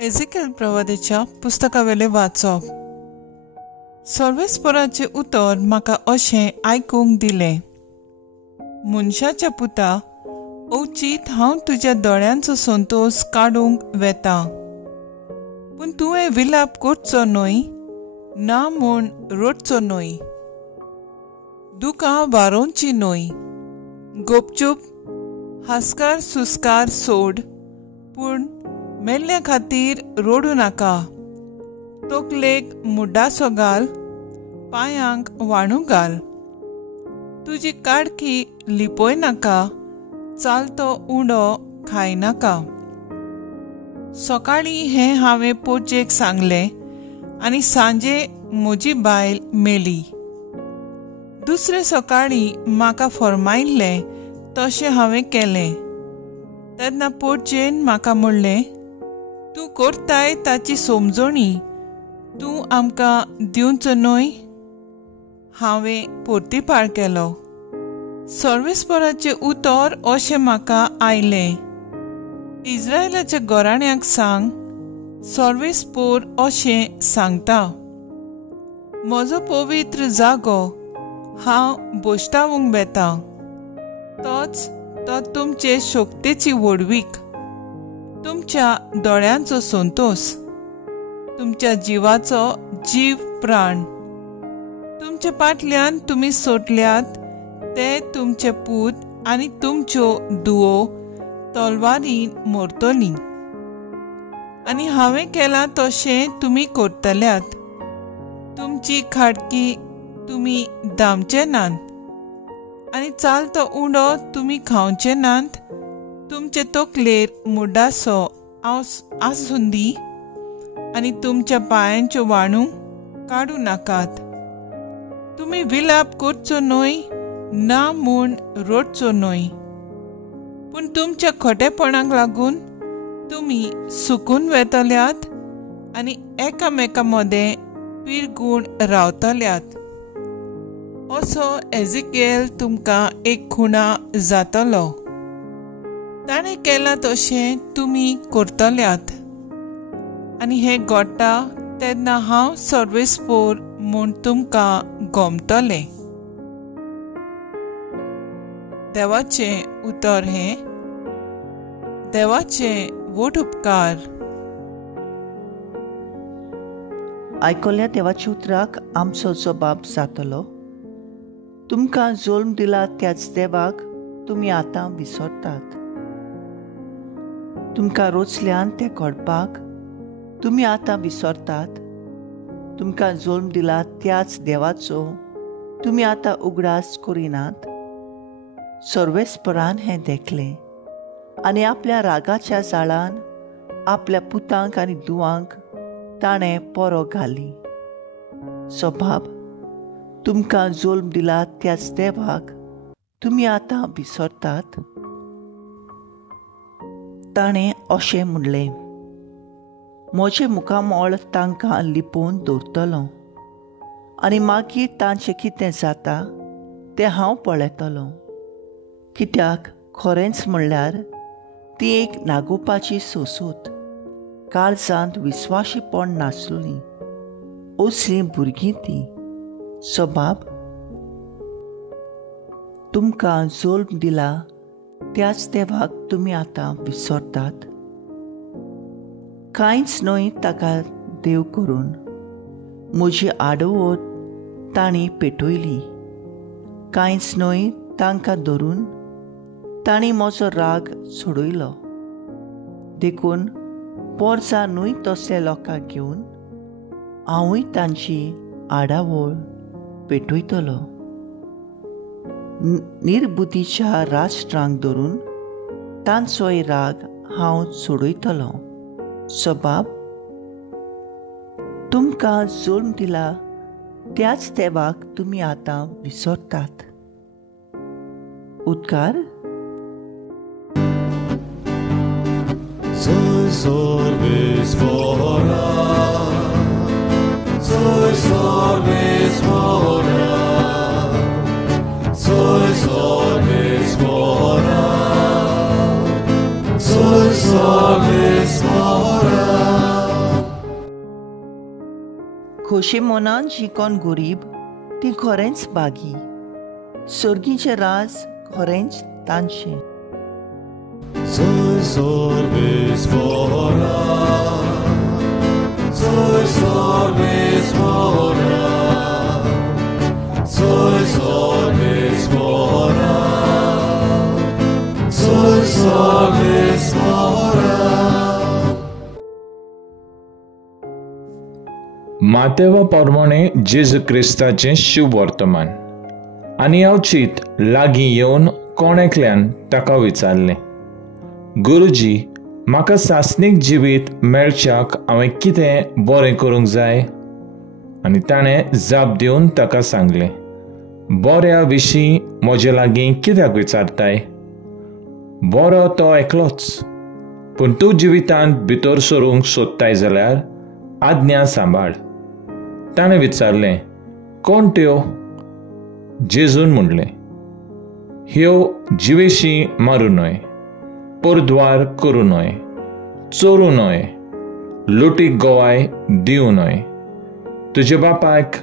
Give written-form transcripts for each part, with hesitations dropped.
एझेकिएल प्रवादीच्या पुस्तकावेले वाचप. सर्वेस्पराचे उतर म्हाका अशें आयकूंक दिलें. मनशाच्या पुता, अवचीत हांव तुज्या दोळ्यांचो संतोष काडूंक वेता. पूण तुवें विलाप करचो न्हय, ना म्हूण रडचो न्हय, दुकां वारोवची न्हय. गुपचूप हास्कार सुस्कार सोड, पूण मेल्ल्या खातीर रडू नाका. तकलेक मुड्डासो घाल, पांयांक वाणू घाल. तुजी काडकी लिपय नाका, चालतो उंडो खायनाका. सकाळीं हें हांवें पोरचेक सांगलें आनी सांजे म्हजी बायल मेली. दुसरे सकाळीं म्हाका फरमायिल्लें तशें हांवें केलें. तेन्ना पोरचेन म्हाका म्हणलें, तूं करताय ताची समजणी तूं आमकां दिवचो न्हय? हांवें परतीपार केलो. सर्वेस्पराचें उतर अशें म्हाका आयलें. इस्रायलाच्या घराण्यांक सांग, सर्वेस्पर अशें सांगता, म्हजो पवित्र जागो हांव बोश्टावूंक वेता. तोच तो तुमचे शोकतेची व्हडवीक, तुमच्या दोळ्यांचो संतोष, तुमच्या जिवाचो जीव प्राण. तुमच्या फाटल्यान तुमी सोटल्यात ते तुमचे पूत आनी तुमच्यो धुवो तलवारीन मरतलीं. आनी हांवें केलां तशें तुमी करतल्यात. तुमची खाडकी तुमी धामचे नात आनी चालतो उंडो तुमी खावचे नात. तुमचे तकलेर मुड्डासो आसून दी आनी तुमच्या पांयांच्यो वाणू काडू नाकात. तुमी विलाप करचो न्हय, ना म्हूण रडचो न्हय. पूण तुमच्या खोटेपणाक लागून तुमी सुकून वेतल्यात आनी एकामेका मदें पिरगूण रावतल्यात. असो एझेकिएल तुमकां एक खुणा जातलो. ताणें केलां तशें तुमी करतल्यात. आनी हें घडटा तेन्ना हांव सर्वेस्पर म्हूण तुमकां गोमतलें. देवाचें उतर हें. देवाचें व्हड उपकार. आयकल्ल्या देवाच्या उतराक आमचो जबाब जातलो. तुमकां जल्म दिला त्याच देवाक तुमी आतां विसरतात. तुमकां रोचल्यान तें घडपाक तुमी आतां विसरतात. तुमकां जल्म दिला त्याच देवाचो तुमी आतां उगडास करिनात. सर्वेस्परान हें देखलें आनी आपल्या रागाच्या जाळान आपल्या पुतांक आनी धुवांक ताणें परो घाली. स्वभाव तुमकां जल्म दिला त्याच देवाक तुमी आतां विसरतात. ताणें अशें म्हणलें, म्हजें मुखामोळ तांकां लिपोवन दवरतलों आनी मागीर तांचें कितें जाता तें हांव पळयतलों. कित्याक खरेंच म्हणल्यार ती एक नागोवपाची सोसूत, काळजांत विस्वाशीपण नासलोली असलीं भुरगीं ती. स्वभाव तुमकां जल्म दिला त्याच देवाक तुमी आतां विसरतात. कांयच न्हय ताका देव करून म्हजी आडवोत तांणी पेटयली. कांयच न्हय तांकां धरून तांणी म्हजो राग सोडयलो. देखून पोरसां न्हय तसले लोकांक घेवन हांवूय तांची आडावळ पेटयतलो. निर्बुद्धीच्या राष्ट्रांक धरून तांचोय राग हांव सोडयतलो. स्वभाव तुमकां जल्म दिला त्याच देवाक तुमी आतां विसरतात. उद्गार. सर्वेस्परा, सर्वेस्परा, सर्वेस्परा, सर्वेस्परा. खोशे मोनान जी कोण गरीब ती खरेंच बागी. सर्गीचें राज खरेंच तांचें. Soy sorbes mora, soy sorbes mora, soy sorbes mora, soy sorbes mora. मातेवा पोरमोणे जेजू क्रिस्ताचें शुभ वर्तमान. आनी हांव चित लागीं येवन कोणेकल्यान ताका विचारलें, गुरुजी, म्हाका सासणीक जिवीत मेळच्याक हांवें कितें बरें करूंक जाय? आनी ताणें जाप दिवन ताका सांगलें, बऱ्या विशीं म्हजे लागीं कित्याक विचारताय? बरो तो एकलोच, पूण तूं जिवितांत भितर सरूंक सोदताय जाल्यार आज्ञा सांबाळ. ताणें विचारलें, कोण त्यो? जेजून म्हणलें, ह्यो जिवेशी मारूं न्हय, परद्वार करूं न्हय, चोरूं न्हय, लुटीक गोवाय दिवं न्हय, तुजे बापायक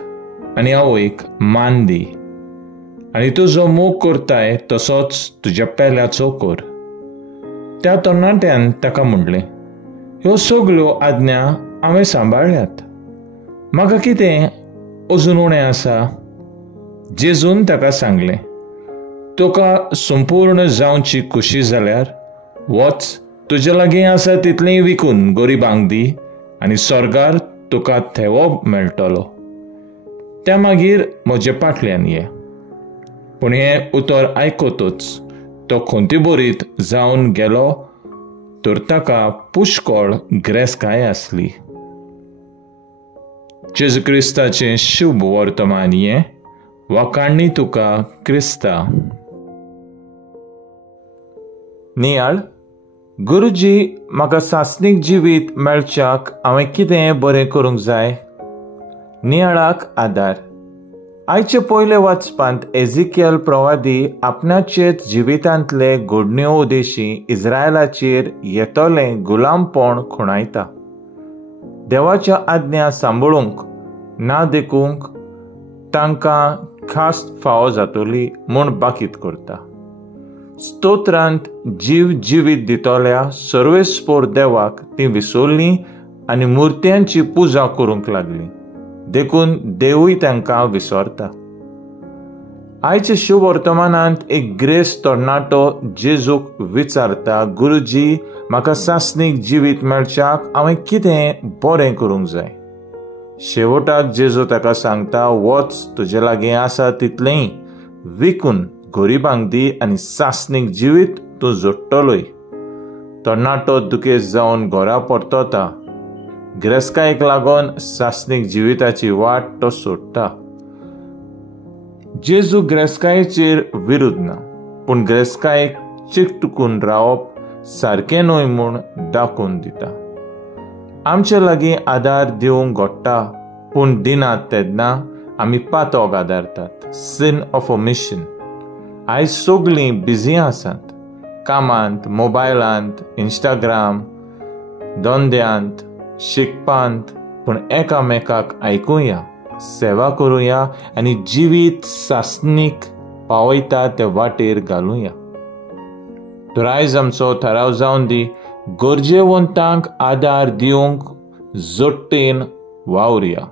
आनी आवयक मान दी, आनी तुजो मोग करताय तसोच तुज्या पेल्याचो कर. त्या तरणाट्यान ताका म्हणलें, ह्यो सगल्यो आज्ञा हांवें सांबाळ्ळ्यात, म्हाका कितें अजून उणें आसा? जेजून ताका सांगलें, तुका संपूर्ण जावची खुशी जाल्यार वच, तुजे लागीं आसा तितलें विकून गरीबांक दी, आनी स्वर्गार तुका थेवो मेळटलो. त्या मागीर म्हजे फाटल्यान ये. पूण हें उतर आयकतूच तो खोंतीबोरीत जावन गेलो तर ताका पुष्कळ गिरेस्तकाय आसली. जेजू क्रिस्ताचें शुभ वर्तमान हें वाखाणणी तुका क्रिस्ता. नियाळ, गुरुजी, म्हाका सासणीक जिवीत मेळच्याक हांवें कितें बरें करूंक जाय? नियाळाक आदार. आयचे पयले वाचपांत एझेकियल प्रवादी आपणाचेच जिवितांतले घडण्यो उदेशी इस्रायलाचेर येतोलें गुलामपण खुणायता. देवाच्या आज्ञा सांबाळूंक ना देखूंक तांकां खास फावो जातली म्हूण बाकीत करता. स्तोत्रांत जीव जिवीत दितोल्या सर्वेस्पोर देवाक ती विसरलीं आनी मुर्त्यांची पुजा करूंक लागलीं, देखून देवूय तांकां विसरता. आयच्या शुभ वर्तमानांत एक ग्रेस्त तरणाटो जेजूक विचारता, गुरुजी, म्हाका सासणीक जिवीत मेळच्याक हांवें कितें बरें करूंक जाय? शेवटाक जेजू ताका सांगता, वच, तुजे लागीं आसा तितलेंय विकून गरीबांक दी आनी सासणीक जिवीत तूं जोडटलोय. तरणाटो दुखेस्त जावन घरा परतता. गिरेस्तकायेक लागून सासणीक जिविताची वाट तो सोडटा. जेजू गिरेस्तकायेचेर विरुद्ध ना, पूण गिरेस्तकायेक चिकटून रावप सारकें न्हय म्हूण दाखोवन दिता. आमचे लागीं आदार दिवंक घडटा, पूण दिनात तेन्ना आमी पातोक आदारतात. Sin of omission. आयज सगळीं बिजी आसात, कामांत, मोबायलांत, इंस्टाग्राम, धंद्यांत, शिकपांत, पूण एकामेकाक आयकुया, सेवा करुया आनी जिवीत सासणीक पावयता ते वाटेर घालुया. तर आयज आमचो थाराव जावन दी, गरजेवंतांक आदार दिवंक जोडटेन वावुरया.